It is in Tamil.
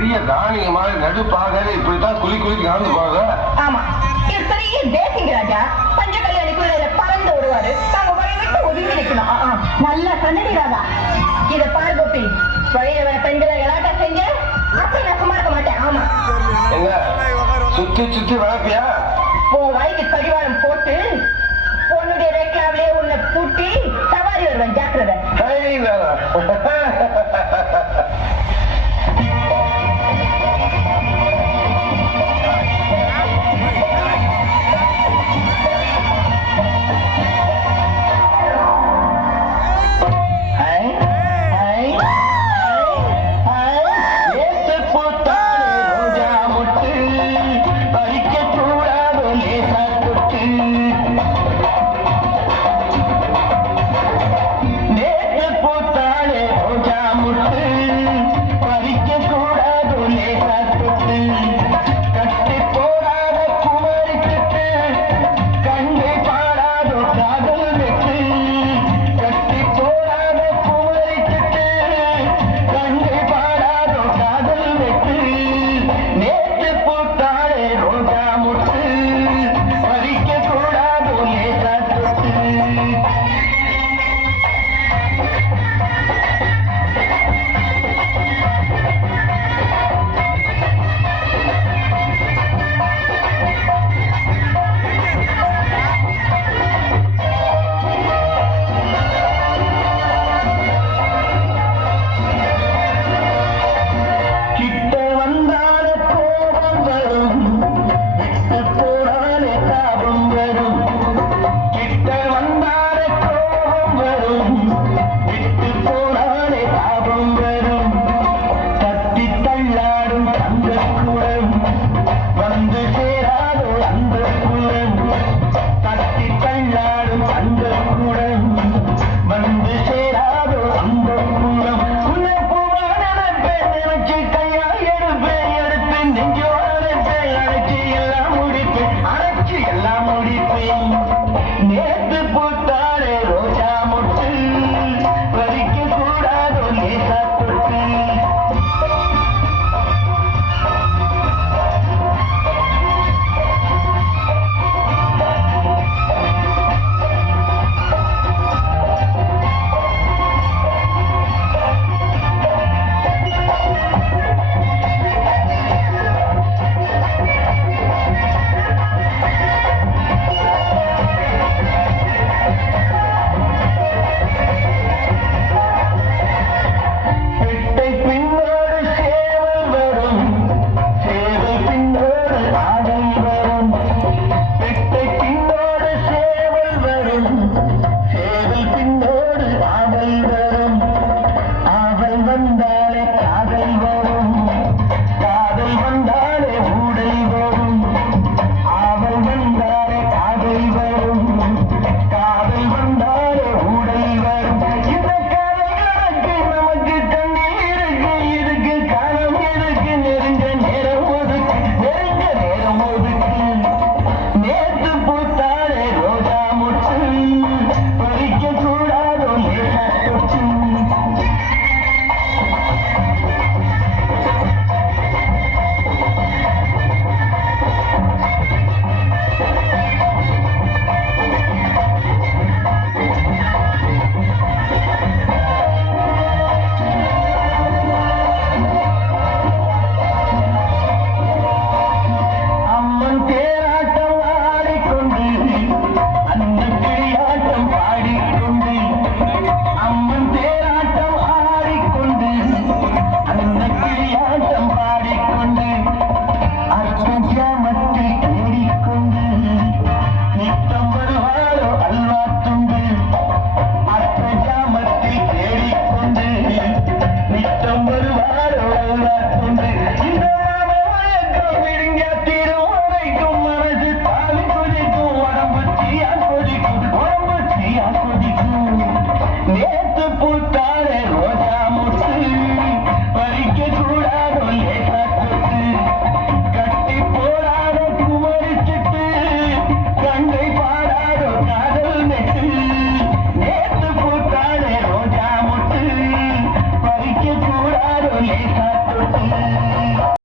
பெரிய ராணிங்க மாதிரி நடுப்பாக இப்படித்தான் குளி குளிக்கு நடந்து போறத. ஆமா, இது பெரிய தேசிங்க ராஜா. பஞ்ச கல்யாணிக்குள்ள பறந்து வருவாரு. நாங்க வழி விட்டு ஒதுங்கி நிக்கணும். நல்லா சொன்னடி ராஜா. இத பாரு கோபி, வழியில வர பெண்களை விளையாட்ட செஞ்ச அப்படி நான் சும்மா இருக்க மாட்டேன். ஆமா, எங்க சுத்தி சுத்தி வளர்ப்பியா? உன் வாய்க்கு கடிவாளம் போட்டு பொண்ணுடைய ரேட்லாவிலே உன்னை பூட்டி சவாரி வருவேன். ஜாக்கிரதை. தள்ளா